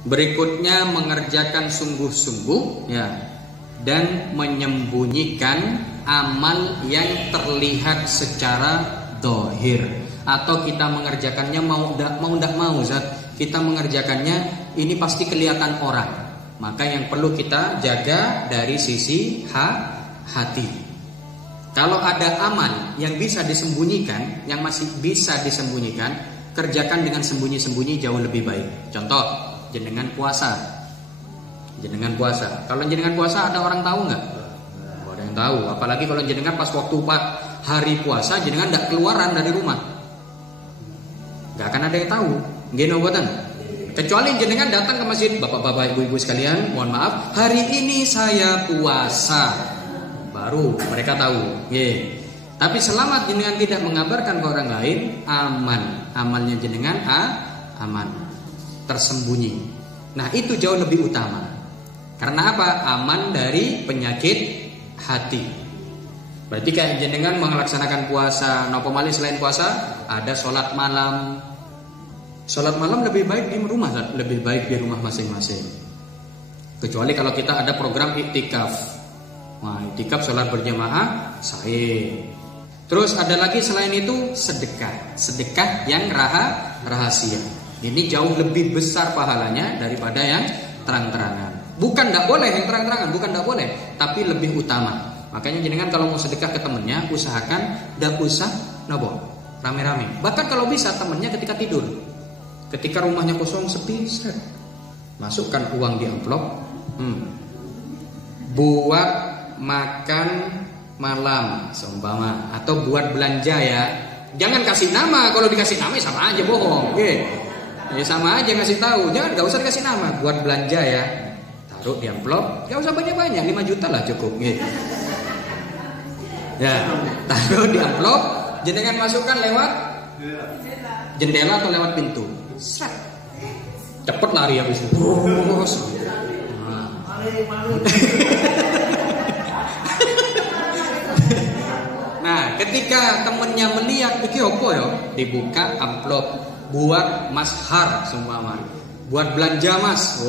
Berikutnya mengerjakan sungguh-sungguh ya, dan menyembunyikan amal yang terlihat secara dohir. Atau kita mengerjakannya mau tidak mau Zat, kita mengerjakannya ini pasti kelihatan orang. Maka yang perlu kita jaga dari sisi hati. Kalau ada amal yang bisa disembunyikan, yang masih bisa disembunyikan, kerjakan dengan sembunyi-sembunyi jauh lebih baik. Contoh, jenengan puasa. Kalau jenengan puasa ada orang tahu nggak? Oh, ada yang tahu. Apalagi kalau jenengan pas waktu hari puasa jenengan tidak keluaran dari rumah, nggak akan ada yang tahu. Gini buatan. Kecuali jenengan datang ke masjid, bapak-bapak, ibu-ibu sekalian, mohon maaf, hari ini saya puasa, baru mereka tahu. Tapi selama jenengan tidak mengabarkan ke orang lain, amalnya jenengan aman, tersembunyi. Nah itu jauh lebih utama. Karena apa? Aman dari penyakit hati. Berarti kayak jenengan melaksanakan puasa, nopo malih selain puasa, ada sholat malam. Sholat malam lebih baik di rumah, lebih baik di rumah masing-masing. Kecuali kalau kita ada program iktikaf. Nah, iktikaf sholat berjamaah, Terus ada lagi selain itu sedekah yang rahasia. Ini jauh lebih besar pahalanya daripada yang terang-terangan. Bukan tidak boleh yang terang-terangan, bukan tidak boleh, tapi lebih utama. Makanya jenengan kalau mau sedekah ke temennya, usahakan tidak usah rame-rame. Bahkan kalau bisa temennya ketika tidur. Ketika rumahnya kosong sepi, masukkan uang di amplop, buat makan malam seumpama, atau buat belanja ya. Jangan kasih nama, kalau dikasih nama sama aja bohong. Ya sama aja ngasih tahu. Jangan, nggak usah dikasih nama, buat belanja ya. Taruh di amplop, nggak usah banyak-banyak, 5 juta lah cukup. Ya, taruh di amplop, jenengan masukkan lewat jendela atau lewat pintu. Cepet lari habis itu. Nah, ketika temennya melihat iki opo ya, dibuka amplop buat mashar seumpama. Buat belanja Mas.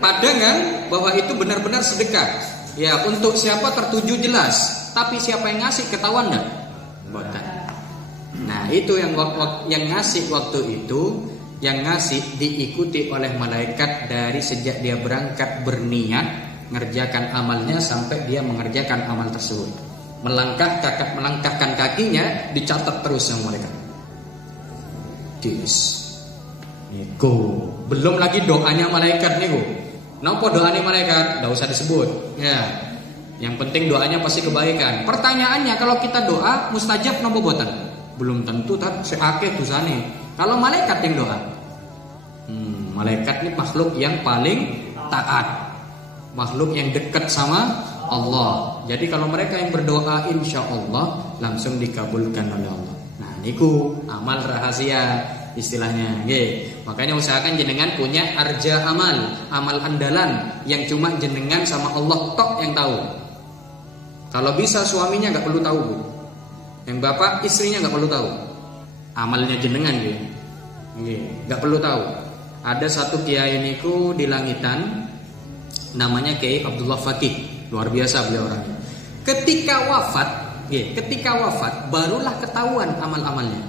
Padangan bahwa itu benar-benar sedekah. Ya, untuk siapa tertuju jelas, tapi siapa yang ngasih ketahuan enggak? Boten. Nah, itu yang ngasih waktu itu, yang ngasih diikuti oleh malaikat dari sejak dia berangkat berniat mengerjakan amalnya sampai dia mengerjakan amal tersebut. Melangkahkan kakinya dicatat terus sama malaikat. Niku. Belum lagi doanya malaikat niku. Napa doanya malaikat? Enggak usah disebut. Ya. Yang penting doanya pasti kebaikan. Pertanyaannya, kalau kita doa mustajab napa boten? Belum tentu seakeh dosane. Kalau malaikat yang doa. Malaikat ini makhluk yang paling taat. Makhluk yang dekat sama Allah. Jadi kalau mereka yang berdoa, insya Allah langsung dikabulkan oleh Allah. Nah niku amal rahasia istilahnya. Makanya usahakan jenengan punya arja amal andalan yang cuma jenengan sama Allah tok yang tahu. Kalau bisa suaminya nggak perlu tahu, Bu. Yang bapak istrinya nggak perlu tahu. Amalnya jenengan nggak perlu tahu. Ada satu kiai niku di langitan, namanya Kiai Abdullah Fakih. Luar biasa beliau orangnya. Ketika wafat barulah ketahuan amal-amalnya.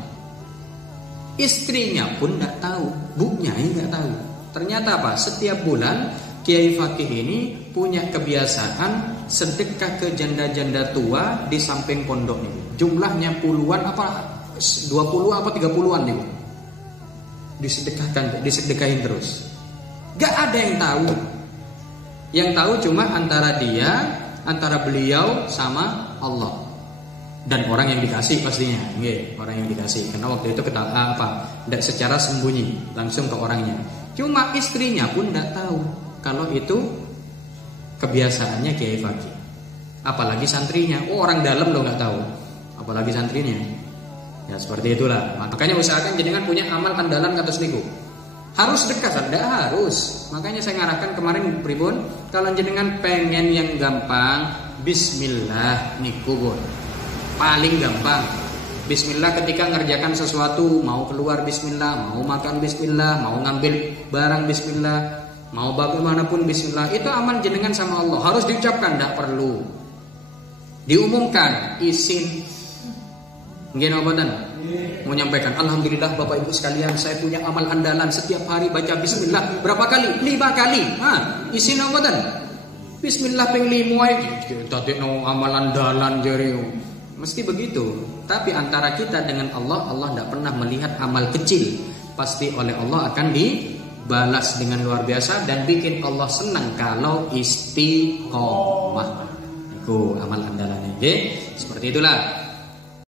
Istrinya pun tidak tahu, bunya nggak tahu. Ternyata apa? Setiap bulan Kiai Fakih ini punya kebiasaan sedekah ke janda-janda tua di samping pondok ini. Jumlahnya puluhan 20 apa 30-an nih. Disedekahin terus. Gak ada yang tahu. Yang tahu cuma antara beliau sama Allah. Dan orang yang dikasih pastinya, orang yang dikasih. Karena waktu itu tidak secara sembunyi, langsung ke orangnya. Cuma istrinya pun tidak tahu kalau itu kebiasaannya Kiai Fakih. Apalagi santrinya, orang dalam loh nggak tahu. Apalagi santrinya. Ya seperti itulah. Makanya usahakan jenengan punya amal andalan kados niku. Harus dekat, tidak harus. Makanya saya ngarahkan kemarin pribun, kalau jenengan pengen yang gampang, bismillah niku, paling gampang. Bismillah ketika ngerjakan sesuatu, mau keluar bismillah, mau makan bismillah, mau ngambil barang bismillah, mau bagaimanapun bismillah. Itu amal jenengan sama Allah. Harus diucapkan, tidak perlu diumumkan, izin. Nggih boten? Mau nyampaikan, alhamdulillah Bapak Ibu sekalian, saya punya amal andalan setiap hari baca bismillah berapa kali? 5 kali. Izin boten? Bismillah ping 5 iki dadekno amal andalan jare. Mesti begitu. Tapi antara kita dengan Allah, Allah tidak pernah melihat amal kecil. Pasti oleh Allah akan dibalas dengan luar biasa dan bikin Allah senang kalau istiqomah. Itu amal andalannya. Seperti itulah.